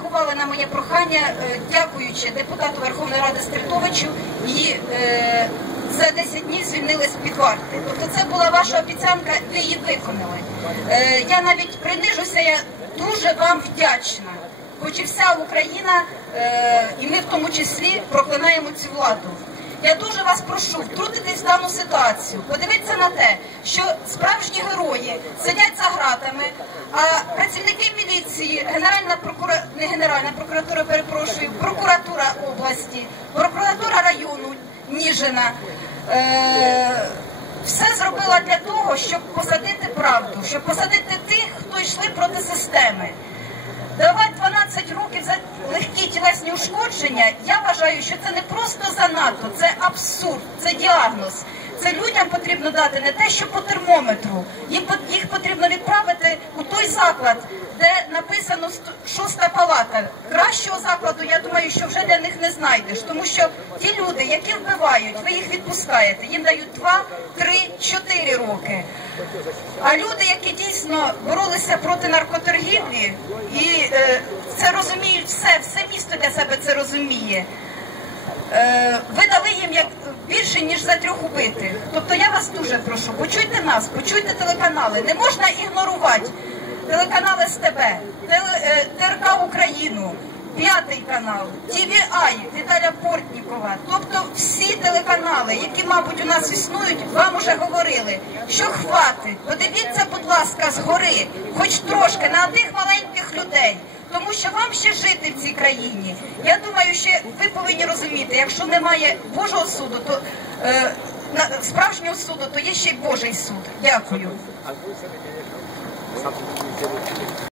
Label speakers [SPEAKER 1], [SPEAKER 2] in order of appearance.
[SPEAKER 1] відреагували на моє прохання, е, дякуючи депутату Верховної Ради Стрітовичу, і е, за 10 днів звільнились під варти. Тобто це була ваша обіцянка, ви її виконали. Е, я навіть принижуся, я дуже вам вдячна. Хоч і вся Україна, і ми в тому числі проклинаємо цю владу. Я дуже вас прошу втрутитись в дану ситуацію, подивитися на те, що справжні герої сидять за гратами, а працівники міліції, генеральна прокура... не генеральна прокуратура, перепрошую, прокуратура області, прокуратура району Ніжина. Е... Все зробила для того, щоб посадити правду, щоб посадити тих, хто йшли проти системи. Давати 12 років за легкі тілесні ушкодження, я вважаю, що це не просто занадто, це абсурд, це діагноз. Це людям потрібно дати не те, що по термометру. Їх потрібно відправити у той заклад, що вже для них не знайдеш, тому що ті люди, які вбивають, ви їх відпускаєте, їм дають 2, 3, 4 роки. А люди, які дійсно боролися проти наркоторгівлі, і е, це розуміють все, все місто для себе це розуміє. Е, ви дали їм як більше ніж за трьох убитих. Тобто я вас дуже прошу, почуйте нас, почуйте телеканали. Не можна ігнорувати телеканал СТБ, е, ТРК Україну, п'ятий канал, TVI, Віталя Портнікова. Тобто всі телеканали, які, мабуть, у нас існують, вам уже говорили, що хватить. Подивіться, будь ласка, згори, хоч трошки на тих маленьких людей. Тому що вам ще жити в цій країні. Я думаю, що ви повинні розуміти, якщо немає Божого суду, то е, справжнього суду, то є ще й Божий суд. Дякую.